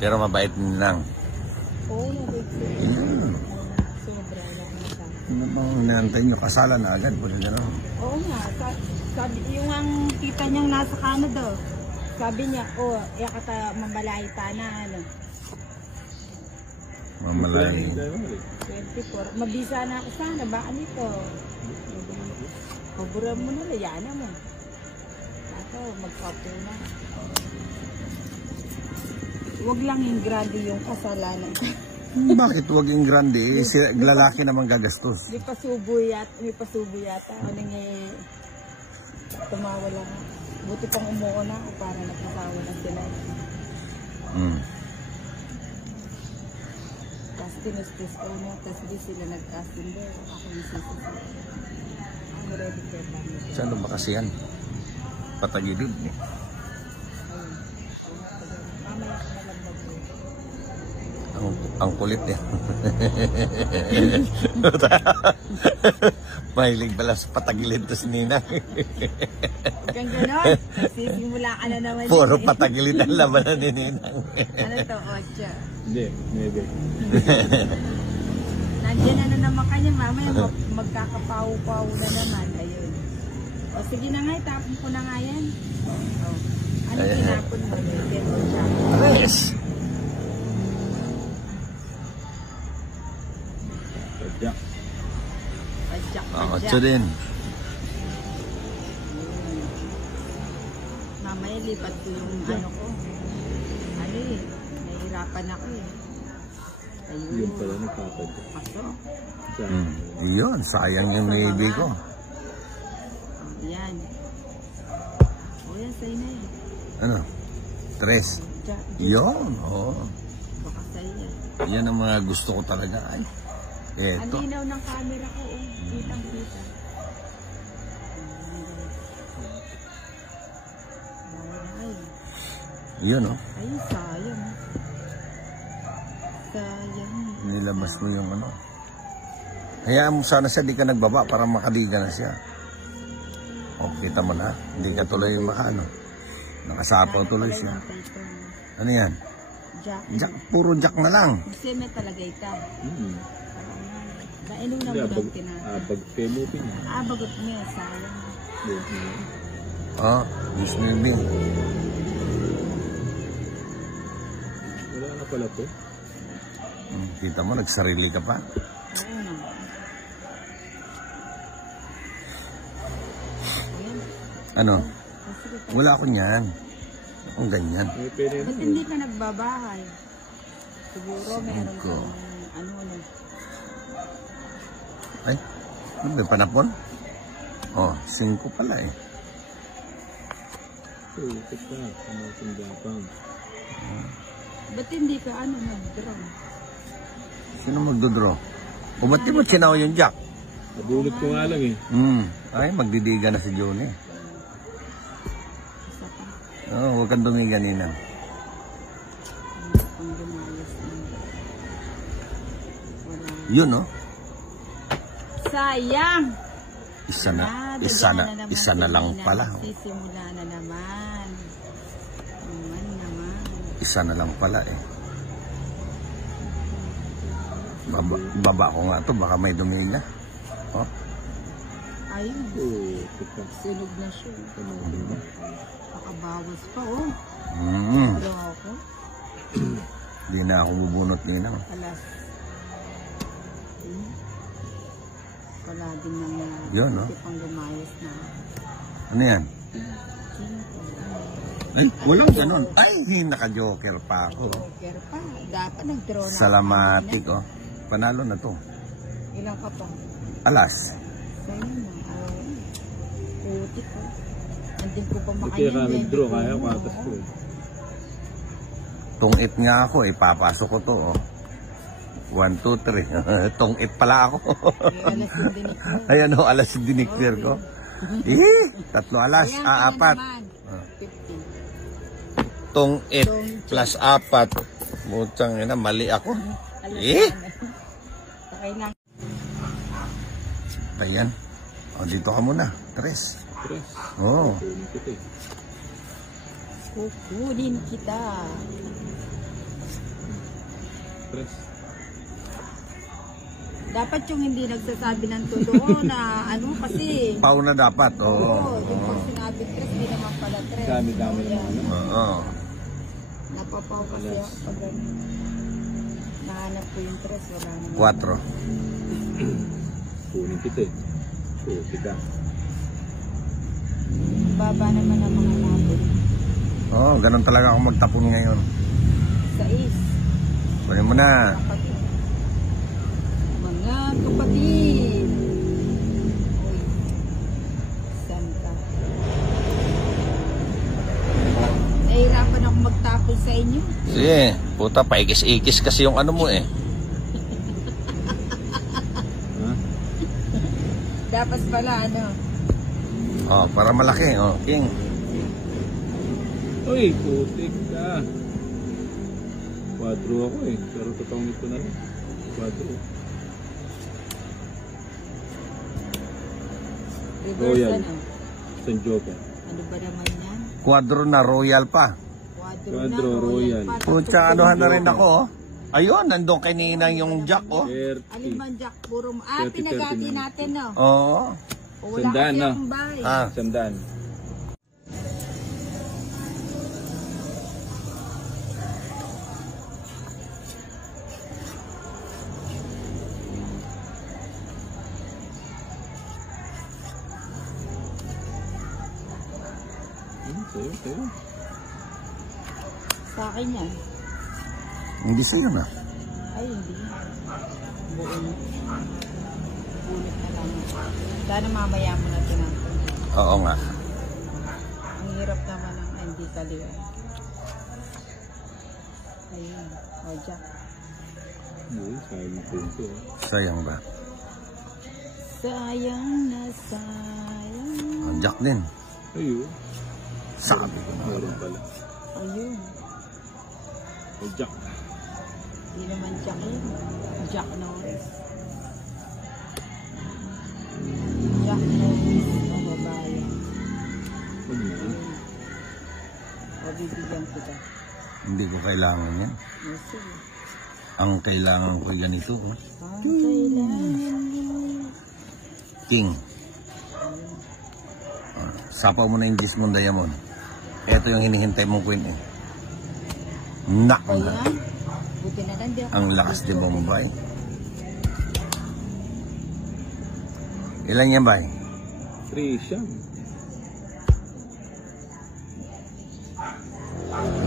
Pero mabait ninang. Oo, mabait siya. Sobra lang siya. Ano bang inaantay nyo? Kasalan na agad. Pwede gano'n. Oo nga. Sabi, yung ang tita niyang nasa Canada, sabi niya, yakata mamalay pa na, ano. Mamalay. 24. Mabisa na ako sana. Baka nito. Paboran mo na, layana mo. Ako, magpapo na. Huwag lang yung grande yung kasalanan. Bakit wag yung grande? Si lalaki naman gagastos. May pasubo yata. Ano nga tumawa lang. Buti pang umuko na ako para nagpasawa na sila. Tapos tinustis ko na. Tapos di sila nag-casundo. Ako yung sisisi. Ang ready ka ba? Saan ba kasi yan? Patagilid. Ang kulit niya. Mahilig pala sa patagilid to si Ninang. Kang gano'n, sisimula ka na naman. Puro patagilid ang labanan ni Ninang. Ano to, Ocho? Hindi, maybe. Nandiyan na naman kanya, mamaya magkakapaw-paw na naman. Ayun. O sige na nga, itapon ko na nga yan. Ano tinapon mo? Yes! Padyak. Ocho din. Mamaya lipat ko yung ano ko. Ano eh, nahihirapan ako eh. Ayun. Yun pala nagpapadyak. Paso. Yun, sayang yung maybe ko. Yan. O yan, sa'yo na eh. Ano? Tres. Yun, oo. Baka sa'yo yan. Yan ang mga gusto ko talaga. Ay, Ang eto. linaw ng camera ko eh. Kitang-kita. Yun, oh. Ay, sayang. Sayang. Nilabas mo yung ano. Hayaan mo sana siya, di ka nagbaba para makaliga na siya. O, kita mo na. Hindi ka tuloy ano. Nakasapaw tuloy siya. Ano yan? Jack. Jack, puro jack na lang. Kasi may talaga ita. Nainom na mo lang tinatay. Pag-pelupin. Bagot mo yan, sayang. Oh, this maybe. Wala na pala to. Kita mo, nagsarili ka pa. Oo na. Ano? Wala ko niyan. Ang ganyan. May pere na. Ba't hindi ka nagbabahay? Siguro meron Ko. kang ano. Ay, ano ba panapon? Oh, 5 pala eh. Ikot ka. Ano itong gapang. Ba't hindi ka mag-draw? Sino magdodraw? O ba't di mo chinaw yung jack? Nabulot ko nga lang eh. Ay, magdidiga na si Johnny. Isa pa. Oh, huwag kang dumiga, Ninang. Pang dumayos na. Wala. Yun, oh. Sayang! Isa na lang pala. Sisimula na naman. Isa na lang pala eh. Baba ko nga to, baka may dumi na. Oh. Ayun. Tika. Sunog na siya. Nakabawas pa, oh. Wala ako. Hindi na ako bubunot, Ninang. Alas. Wala din nangyari. Yun, no? Pang lumayas na. Ano yan? Ay, walang ganun. Ay, naka-joker pa ako. Joker pa. Dapat nag-draw na. Salamatic, oh. Panalo na to. Ilang ka pa? Alas. Sa'yo na. Putik ko. Andin ko pa Hindi makayin. kaya nag-draw. Kaya patas ko eh. Tungit nga ako, papasok ko to, oh. 1, 2, 3. Tungit pala ako. Alas yung dinikler. Ayan, oh, alas yung dinikler ko. 3 alas, Ayan, 4. Tungit plus 4. Butang ina, mali ako. Okay lang. Ayan. O, dito ka muna. 3. Oo. Kukunin kita. Tres. Dapat yung hindi nagsasabi ng totoo na ano kasi. Pau na dapat, oo. Oo, yung pag sinabi tres, hindi naman pala tres. Dami-dami naman. Ano? Oo. Napapaw kasi ako pag ano. Nahanap ko yung tres, wala naman. 4. Kunin kita eh. Suti ka. Baba naman ang mga natin. Oo, ganun talaga ako magtapon ngayon. Sa is. Kunin mo na. Kapatid. Mga kapatid. Uy. Saan ka? Nahihirapan ako magtapon sa inyo. Sige, puta, paikis-ikis kasi yung ano mo eh. Ha? Dapat pala ano. Oh, para malaki, oh, king. Uy, putik ka. 4 ako eh. Pero totoong ito na lang. 4. Reverse Royal. ano. San Joker. Ano ba naman yan? Quadro na royal pa. Quadro Royal. pa. Pucha, anuhan na rin ako, oh. Ayun, nandun kay Ninang yung jack, oh. 30. Alin man Jack? Puro Ah, pinagati natin no. Oo. O, wala Sandaan, kasi no? akong bahay. Ah, Sandaan. Sa'yo. Sa akin yan. hindi sa'yo na. Ay, hindi. Buon. Bunit na lang. Sana mamaya mo na tinapon. Oo nga. Ang hirap naman ng hindi kaliwa. Ayun. O, Jack. Sayang po ito. Sayang ba? Sayang na sayang. Ang jack din. Ayun. Sabi ko na. Meron pala. Ayun. Ay, Jack. Hindi naman Jack yun. Jack Norris. Jack Norris. Ang babae. Ayun. O, bibigyan kita. Hindi ko kailangan yan. Yes, sige. Ang kailangan ko ganito, oh. Ang kailangan mo. King. Ah, sapaw mo na yung Gismond Diamond. Ito yung hinihintay mong queen, eh. Nak O na. yan. Buti na lang di ako. Ang lakas di Bombay. Ilan yan, bay? 3 siya.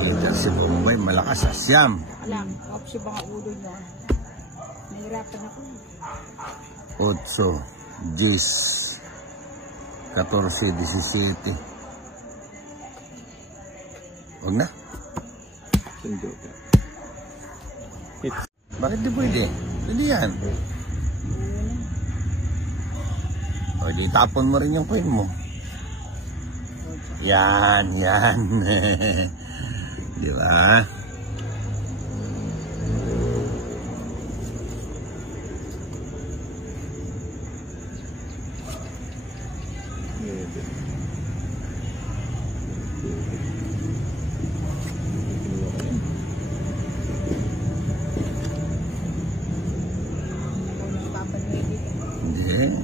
Ito si Bombay, malakas sa siyam. Alam, kapsi ba nga ulo niya? Nahirapan ako. 8, 10, 14, 17. Huwag na. San Joker. Bakit di pwede? Pwede yan. O di tapon mo rin yung queen mo. Yan, yan. Di ba?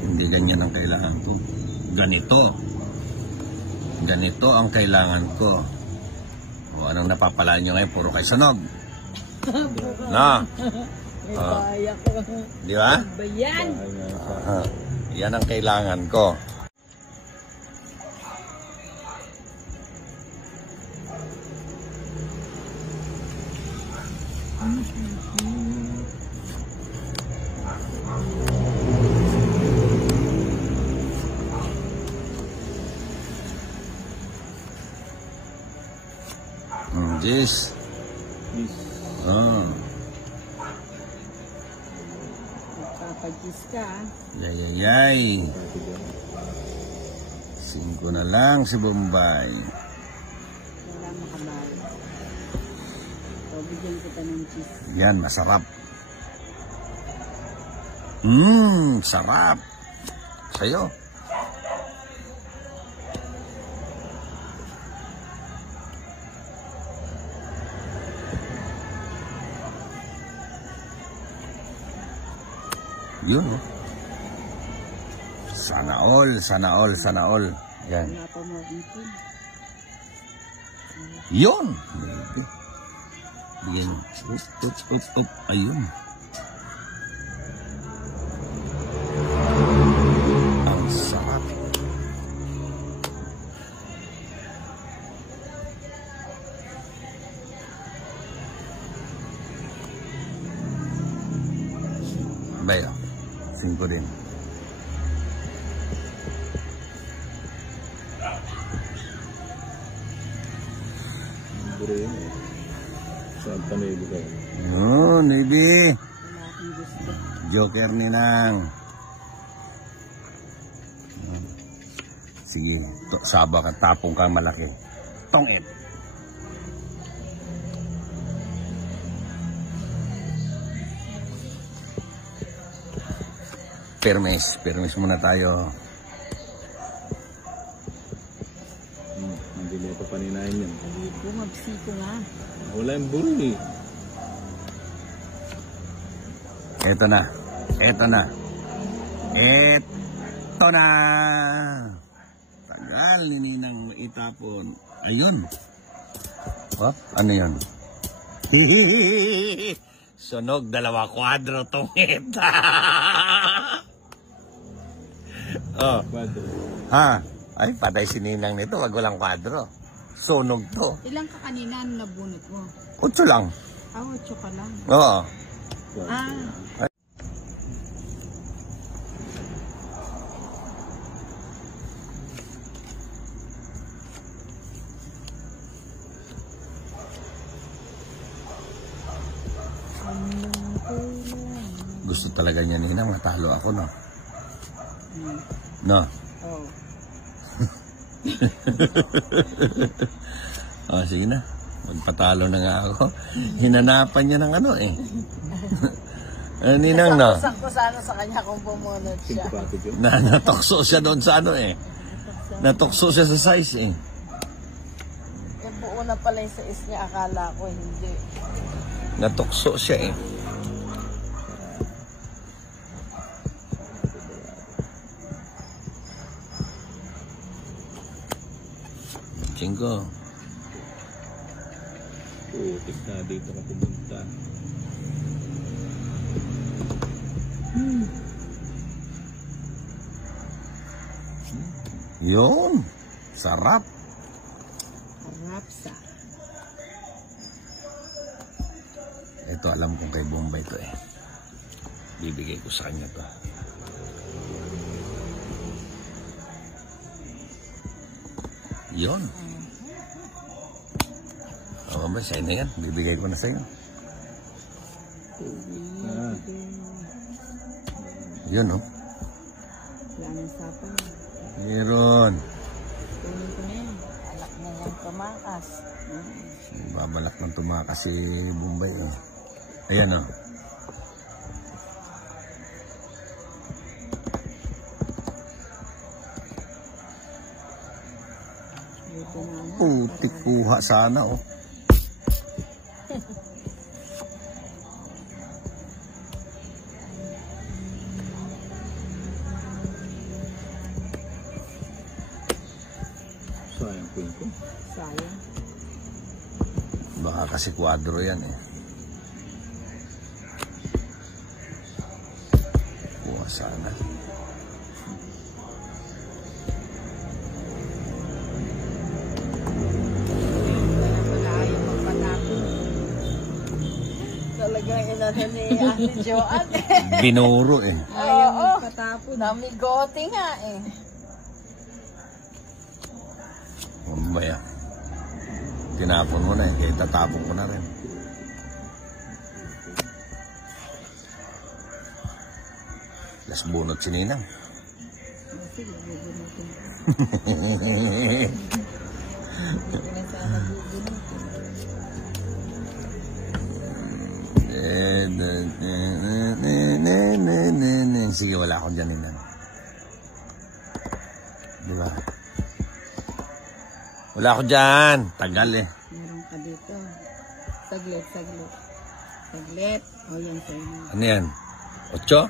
Hindi ganyan ang kailangan ko. Ganito. Ganito ang kailangan ko. O anong napapalaan nyo ngayon? Puro kayo sunog. No? May kaya ko. Di ba? Ba yan? Yan ang kailangan ko. Yes. Magpapagis ka. Yay. 5 na lang si Bombay. Wala makabawi. So, bigyan kita ng cheese. Yan, masarap. Sarap. Sa'yo. Yun, oh. Sana all, sana all, sana all. Yan. Wala pa mo ipin. Yun! Bigyan. Up. Ayun. Ang sarap. Bayo. 5 din. Santa Navy kayo. Yun, Navy. Wala akong gusto. Joker ni Nang. Sige, saba ka, tapong ka malaki. Tongit. Permis muna tayo. Hindi mo ito paninahin yan. Bumabsi ko nga. Wala yung burong eh. Eto na. Tagal ni Ninang itapon. Ayun. Oh, ano yun? Sunog 2 kwadro tongit. Oh. Kwadro. Ha? Ay, patay si Ninang nito. Wag walang kwadro. Sunog to. Ilang ka kanina nabunot mo? 8 lang. 8 ka lang. Oo. Ah. Gusto talaga niya Ninang matalo ako, no? No? Oh. Oh, sige na. Magpatalo na nga ako. Hinanapan niya ng ano eh. Ninang, no? Sakto sana sa kanya kung bumunot siya. Simpatid yun. Natokso siya doon sa ano eh. Natokso siya sa size eh. Eh, buo na pala yung sais niya. Akala ko hindi. Natokso siya eh. Chingo. Putik na dito ka pumunta. Yun. Sarap. Rapsa. Ito alam kong kay Bombay to eh. Bibigay ko sa kanya to. Yun. Oo ba, sa'yo na yan. Bibigay ko na sa'yo. Yun, oh. Wala nang sapang. Meron. Kunin ko na yan. Alak na yan tumakas. Babalak ng tumakas si Bombay eh. Ayan, oh. Putik kuha sana, oh. Sayang queen ko. Sayang. Baka kasi kwadro yan eh. Kuha sana. Talagang inano ni Ate Joanne eh. Binuro eh. Ayaw magpatapon. Namigote nga eh. Mamaya. Tinapon mo na eh. Kaya tatapon ko na rin. Las bunot si Ninang. Sige, bubunutin ko. Hindi na sana bubunutin. Sige, wala akong dyan, Ninang. Diba? Wala ako dyan. Tagal eh. Meron ka dito. Saglit. Saglit. O yan sa'yo. Ano yan? 8?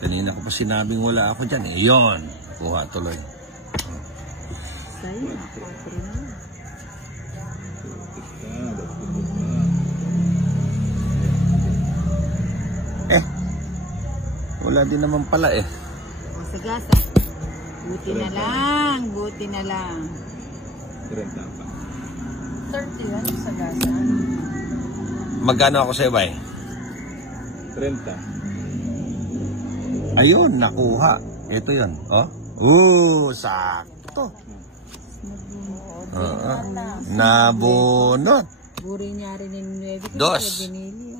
Kanina ko pa sinabing wala ako dyan. Yun. Kuha tuloy. Sa'yo, 4 na. Wala din naman pala eh. O sa gasa. Buti na lang. Buti na lang. 30 pa. 30 yan sa gasa. Magkano ako sa'yo, bay? 30. Ayun, nakuha. Ito yun. Oh. Sakto. Nabunot. Buri niya rin yung 9. Dos. Binili.